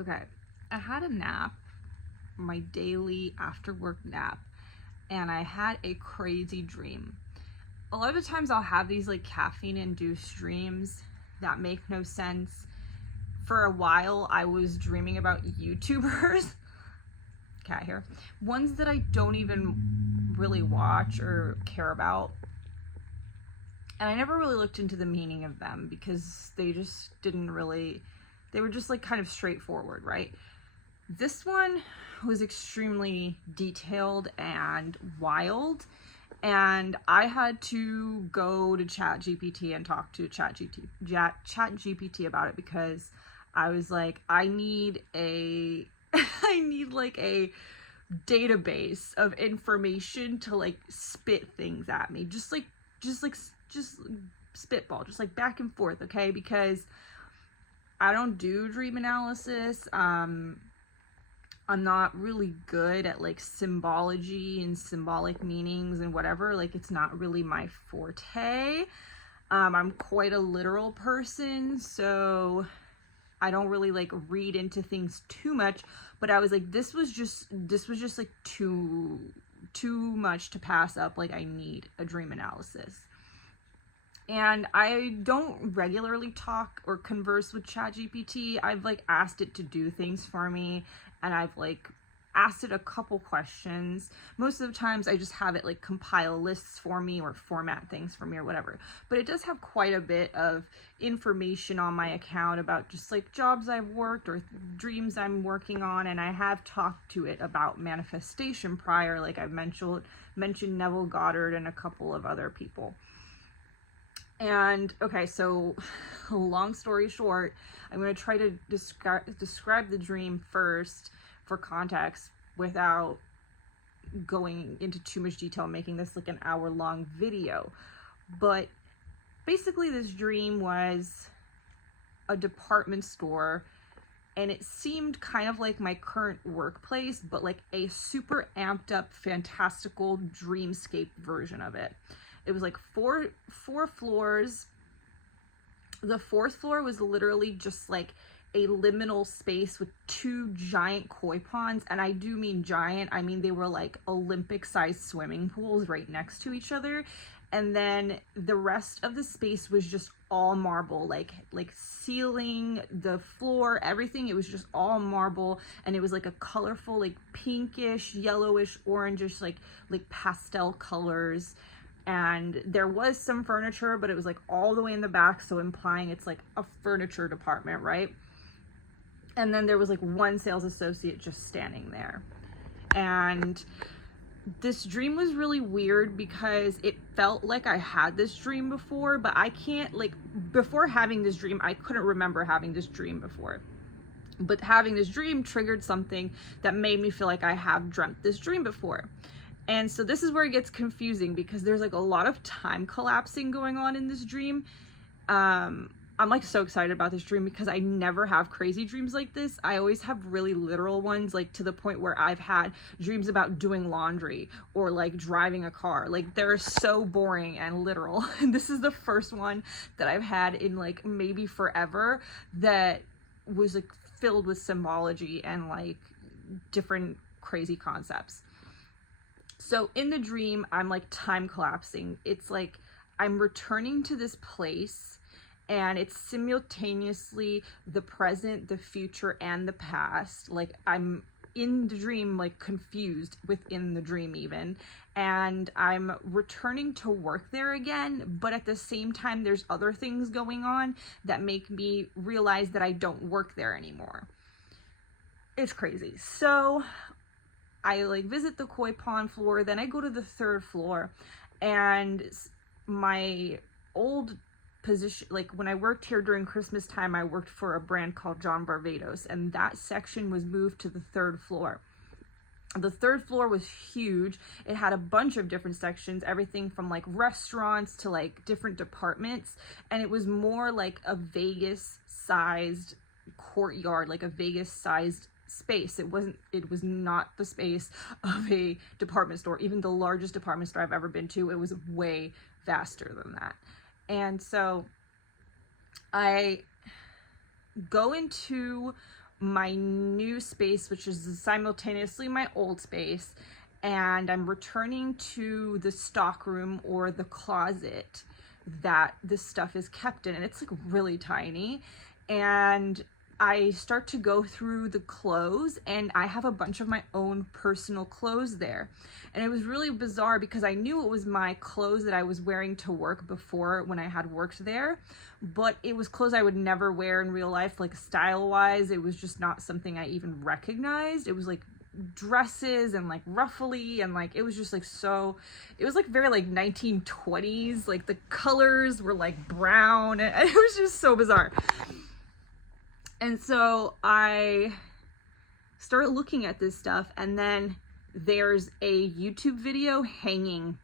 Okay, I had a nap, my daily after work nap, and I had a crazy dream. A lot of the times I'll have these like caffeine induced dreams that make no sense. For a while, I was dreaming about YouTubers, cat hair, ones that I don't even really watch or care about. And I never really looked into the meaning of them because they just didn't really, they were just like kind of straightforward, right? This one was extremely detailed and wild, and I had to go to ChatGPT and talk to ChatGPT about it because I was like, I need a I need like a database of information to like spit things at me, just spitball, just like back and forth, okay? Because I don't do dream analysis. I'm not really good at like symbology and symbolic meanings and whatever. Like, it's not really my forte. I'm quite a literal person, so I don't really like read into things too much. But I was like, this was just like too much to pass up. Like, I need a dream analysis. And I don't regularly talk or converse with ChatGPT. I've like asked it to do things for me, and I've like asked it a couple questions. Most of the times I just have it like compile lists for me or format things for me or whatever. But it does have quite a bit of information on my account about just like jobs I've worked or dreams I'm working on, and I have talked to it about manifestation prior, like I've mentioned Neville Goddard and a couple of other people. And okay, so long story short, I'm going to try to describe the dream first for context without going into too much detail, making this like an hour-long video. But basically, this dream was a department store, and it seemed kind of like my current workplace, but like a super amped up, fantastical dreamscape version of it. It was like four floors. The fourth floor was literally just like a liminal space with two giant koi ponds. And I do mean giant. I mean, they were like Olympic sized swimming pools right next to each other. And then the rest of the space was just all marble, like ceiling, the floor, everything. It was just all marble, and it was like a colorful, like pinkish, yellowish, orangish, like pastel colors. And there was some furniture, but it was like all the way in the back, so implying it's like a furniture department, right? And then there was like one sales associate just standing there. And this dream was really weird because it felt like I had this dream before, but I can't, like, before having this dream, I couldn't remember having this dream before. But having this dream triggered something that made me feel like I have dreamt this dream before. And so this is where it gets confusing because there's like a lot of time collapsing going on in this dream. I'm like so excited about this dream because I never have crazy dreams like this. I always have really literal ones, like to the point where I've had dreams about doing laundry or like driving a car. Like, they're so boring and literal. And this is the first one that I've had in like maybe forever that was like filled with symbology and like different crazy concepts. So in the dream, I'm like time collapsing. It's like I'm returning to this place, and it's simultaneously the present, the future, and the past. Like, I'm in the dream, like confused within the dream even. And I'm returning to work there again, but at the same time, there's other things going on that make me realize that I don't work there anymore. It's crazy. So I like visit the koi pond floor, then I go to the third floor, and my old position, like when I worked here during Christmas time, I worked for a brand called John Barbados, and that section was moved to the third floor. The third floor was huge. It had a bunch of different sections, everything from like restaurants to like different departments, and it was more like a Vegas sized courtyard, like a Vegas sized space. It was not the space of a department store. Even the largest department store I've ever been to, it was way vaster than that. And so I go into my new space, which is simultaneously my old space, and I'm returning to the stock room or the closet that this stuff is kept in, and it's like really tiny. And I start to go through the clothes, and I have a bunch of my own personal clothes there. And it was really bizarre because I knew it was my clothes that I was wearing to work before when I had worked there, but it was clothes I would never wear in real life, like style wise. It was just not something I even recognized. It was like dresses and like ruffly, and like it was just like, so it was like very like 1920s, like the colors were like brown, and it was just so bizarre. And so I started looking at this stuff, and then there's a YouTube video hanging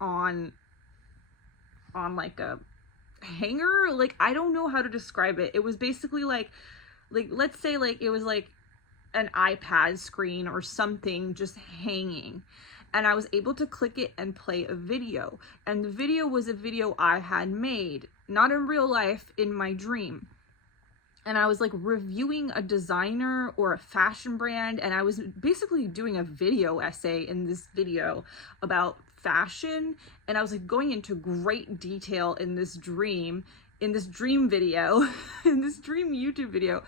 on like a hanger. Like, I don't know how to describe it. It was basically like let's say like it was like an iPad screen or something just hanging, and I was able to click it and play a video. And the video was a video I had made, not in real life, in my dream. And I was like reviewing a designer or a fashion brand, and I was basically doing a video essay in this video about fashion, and I was like going into great detail in this dream video in this dream YouTube video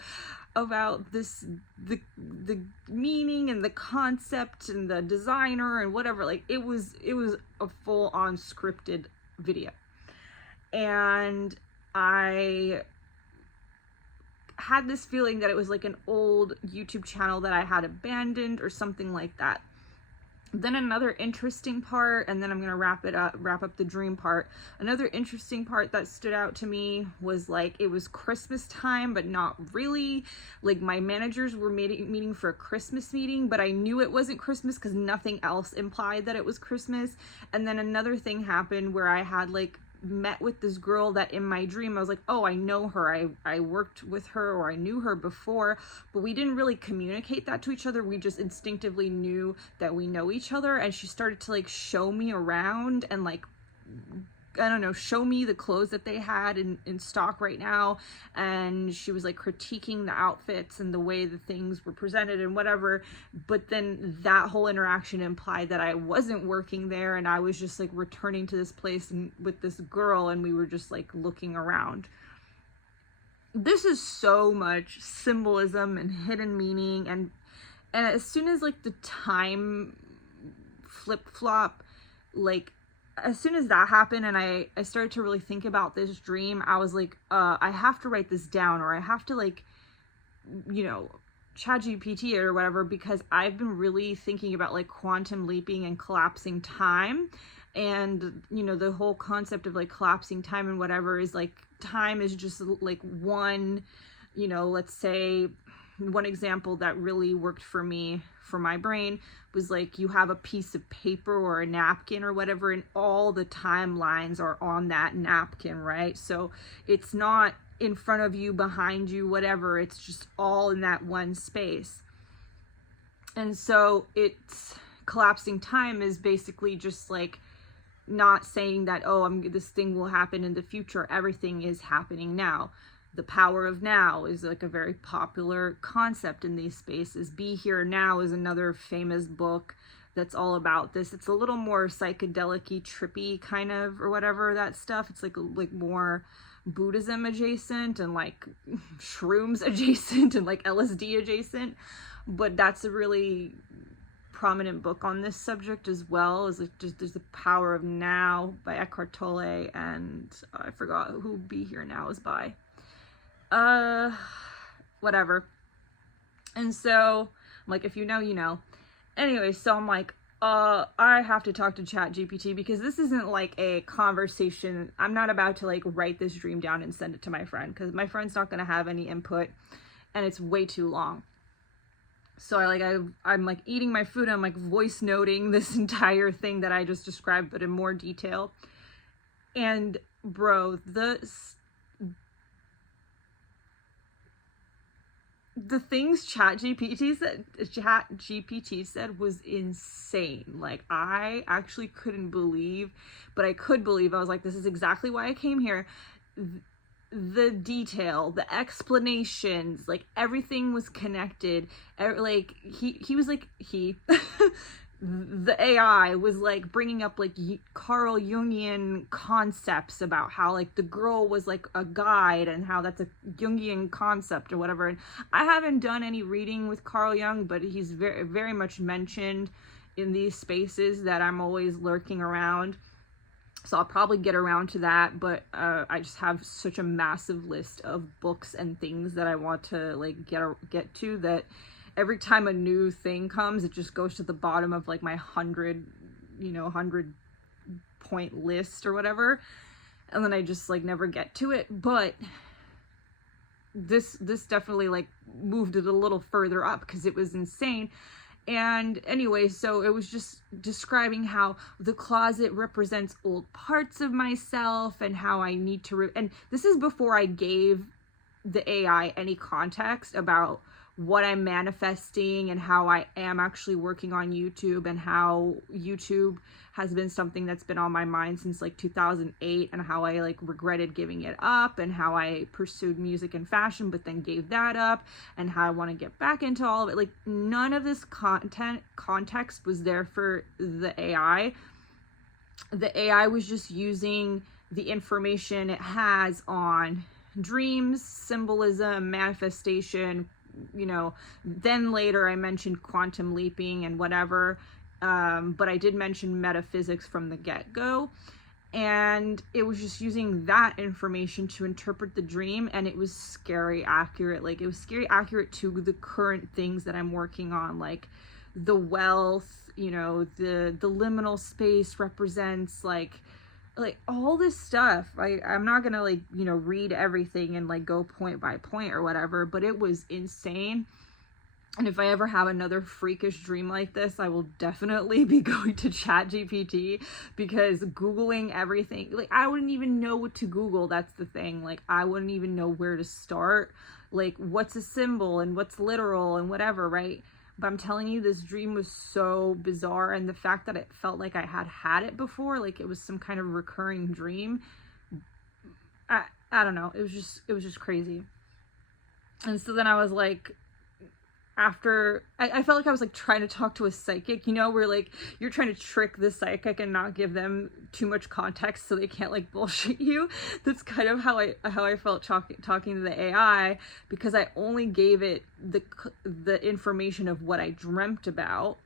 about this, the meaning and the concept and the designer and whatever. Like it was a full-on scripted video. And I had this feeling that it was like an old YouTube channel that I had abandoned or something like that. Then another interesting part, and then I'm gonna wrap up the dream part. Another interesting part that stood out to me was like it was Christmas time, but not really. Like my managers were meeting for a Christmas meeting, but I knew it wasn't Christmas because nothing else implied that it was Christmas. And then another thing happened where I had like met with this girl that in my dream I was like, oh, I know her, I worked with her, or I knew her before, but we didn't really communicate that to each other. We just instinctively knew that we know each other. And she started to like show me around and like, I don't know, show me the clothes that they had in stock right now. And she was like critiquing the outfits and the way the things were presented and whatever. But then that whole interaction implied that I wasn't working there, and I was just like returning to this place with this girl, and we were just like looking around. This is so much symbolism and hidden meaning. And as soon as like the time flip-flop, like as soon as that happened and I started to really think about this dream, I was like, I have to write this down, or I have to like, you know, ChatGPT or whatever, because I've been really thinking about like quantum leaping and collapsing time. And, you know, the whole concept of like collapsing time and whatever is like, time is just like one, you know, let's say one example that really worked for me, for my brain, was like you have a piece of paper or a napkin or whatever, and all the timelines are on that napkin, right? So it's not in front of you, behind you, whatever, it's just all in that one space. And so it's collapsing time is basically just like not saying that, oh, this thing will happen in the future. Everything is happening now. The power of now is like a very popular concept in these spaces. Be Here Now is another famous book that's all about this. It's a little more psychedelic-y, trippy kind of, or whatever, that stuff. It's like more Buddhism adjacent and like shrooms adjacent and like LSD adjacent. But that's a really prominent book on this subject as well. Is like just there's the Power of Now by Eckhart Tolle, and I forgot who Be Here Now is by. Whatever. And so I'm like, if you know, you know. Anyway, so I'm like, I have to talk to ChatGPT, because this isn't like a conversation. I'm not about to like write this dream down and send it to my friend, because my friend's not going to have any input, and it's way too long. So I'm like eating my food, and I'm like voice noting this entire thing that I just described, but in more detail. And bro, the things ChatGPT said was insane. Like, I actually couldn't believe, but I could believe. I was like, this is exactly why I came here. the detail, the explanations, like everything was connected. Like he was like the AI was like bringing up like Carl Jungian concepts about how like the girl was like a guide and how that's a Jungian concept or whatever. And I haven't done any reading with Carl Jung, but he's very, very much mentioned in these spaces that I'm always lurking around. So I'll probably get around to that, but I just have such a massive list of books and things that I want to like get to, that every time a new thing comes, it just goes to the bottom of like my 100 point list or whatever, and then I just like never get to it. But this definitely like moved it a little further up because it was insane. And anyway, so it was just describing how the closet represents old parts of myself and how I need to and this is before I gave the AI any context about what I'm manifesting and how I am actually working on YouTube, and how YouTube has been something that's been on my mind since like 2008, and how I like regretted giving it up, and how I pursued music and fashion but then gave that up, and how I want to get back into all of it. Like none of this context was there for the AI. The AI was just using the information it has on dreams, symbolism, manifestation. Then later I mentioned quantum leaping and whatever, but I did mention metaphysics from the get-go, and it was just using that information to interpret the dream, and it was scary accurate. Like it was scary accurate to the current things that I'm working on, like the wealth, the liminal space represents like all this stuff. I'm not gonna read everything and like go point by point or whatever, but it was insane. And if I ever have another freakish dream like this, I will definitely be going to ChatGPT, because Googling everything, like I wouldn't even know what to Google. That's the thing. Like I wouldn't even know where to start. Like what's a symbol and what's literal and whatever, right? But I'm telling you, this dream was so bizarre, and the fact that it felt like I had it before, like it was some kind of recurring dream, I don't know, it was just crazy. And so then I was like, after I felt like I was like trying to talk to a psychic, where like you're trying to trick the psychic and not give them too much context so they can't like bullshit you. That's kind of how I felt talking to the AI, because I only gave it the information of what I dreamt about.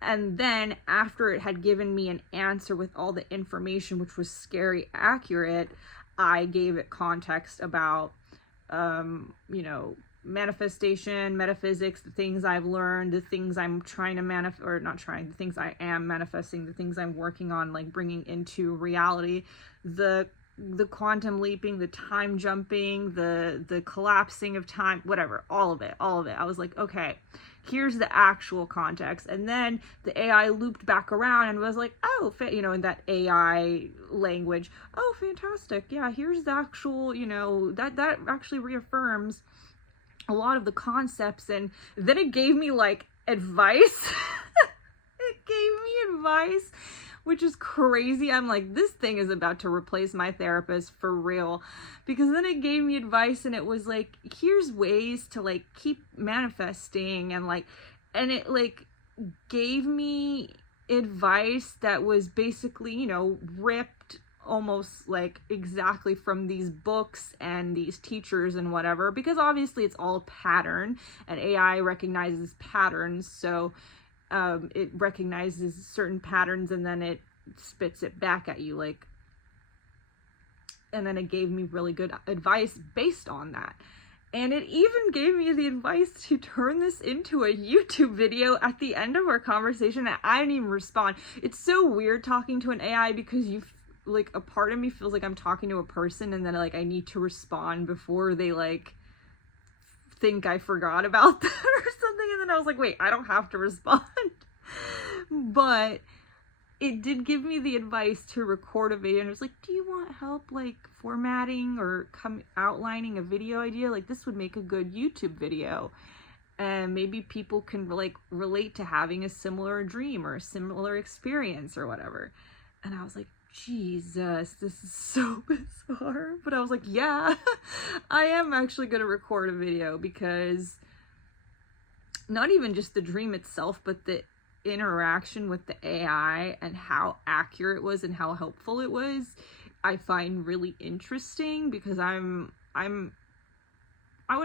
And then after it had given me an answer with all the information, which was scary accurate, I gave it context about manifestation, metaphysics, the things I've learned, the things I'm trying to the things I am manifesting, the things I'm working on, like bringing into reality, the quantum leaping, the time jumping, the collapsing of time, whatever, all of it. I was like, okay, here's the actual context. And then the AI looped back around and was like, oh, in that AI language, oh, fantastic. Yeah, here's the actual, that actually reaffirms a lot of the concepts. And then it gave me like advice. It gave me advice, which is crazy. I'm like, this thing is about to replace my therapist for real, because then it gave me advice, and it was like, here's ways to like keep manifesting, and it like gave me advice that was basically, ripped almost like exactly from these books and these teachers and whatever, because obviously it's all a pattern, and AI recognizes patterns. So it recognizes certain patterns and then it spits it back at you, like, and then it gave me really good advice based on that. And it even gave me the advice to turn this into a YouTube video at the end of our conversation, and I didn't even respond. It's so weird talking to an AI, because like a part of me feels like I'm talking to a person, and then like I need to respond before they like think I forgot about that or something. And then I was like, wait, I don't have to respond. But it did give me the advice to record a video, and it was like, do you want help like formatting or outlining a video idea? Like this would make a good YouTube video, and maybe people can like relate to having a similar dream or a similar experience or whatever. And I was like, Jesus, this is so bizarre. But I was like, yeah, I am actually going to record a video, because not even just the dream itself, but the interaction with the AI and how accurate it was and how helpful it was, I find really interesting, because I wouldn't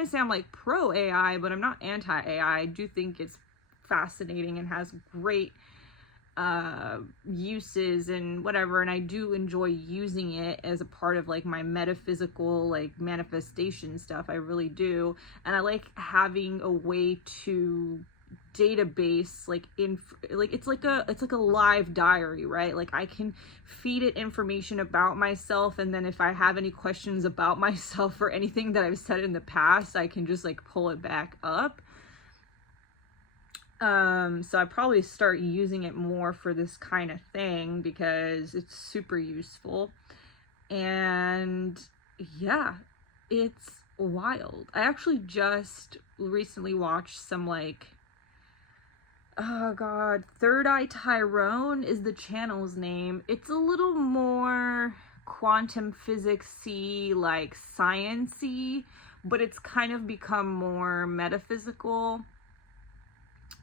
say I'm like pro AI, but I'm not anti AI. I do think it's fascinating and has great uses and whatever, and I do enjoy using it as a part of like my metaphysical like manifestation stuff. I really do. And I like having a way to database like it's like a live diary, right? Like I can feed it information about myself, and then if I have any questions about myself or anything that I've said in the past, I can just like pull it back up. So I probably start using it more for this kind of thing, because it's super useful. And yeah, it's wild. I actually just recently watched some like, oh god, Third Eye Tyrone is the channel's name. It's a little more quantum physics-y, like science-y, but it's kind of become more metaphysical,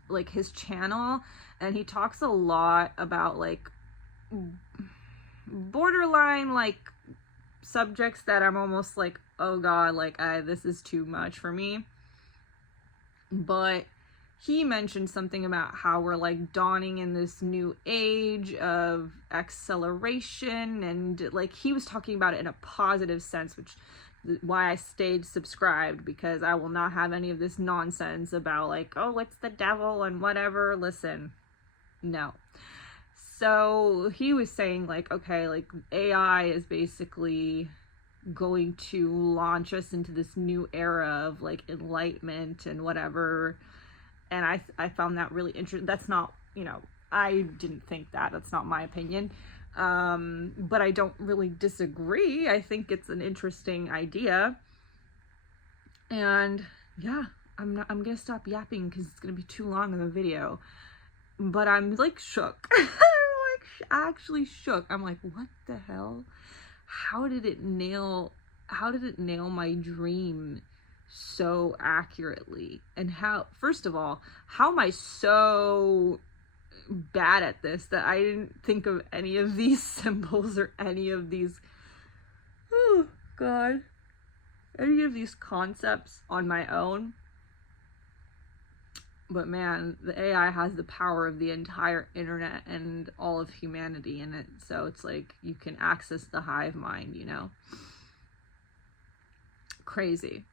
like his channel. And he talks a lot about like borderline like subjects that I'm almost like, oh god, like this is too much for me. But he mentioned something about how we're like dawning in this new age of acceleration, and like he was talking about it in a positive sense, which why I stayed subscribed, because I will not have any of this nonsense about like, oh, it's the devil and whatever. Listen, no. So he was saying like, okay, like AI is basically going to launch us into this new era of like enlightenment and whatever. And I found that really interesting. That's not, I didn't think that. That's not my opinion. But I don't really disagree. I think it's an interesting idea. And yeah, I'm gonna stop yapping because it's gonna be too long of a video. But I'm like shook. I'm like actually shook. I'm like, what the hell? How did it nail my dream so accurately? And how, first of all, how am I so bad at this that I didn't think of any of these symbols or any of these, oh god, any of these concepts on my own? But man, the AI has the power of the entire internet and all of humanity in it. So it's like you can access the hive mind, Crazy.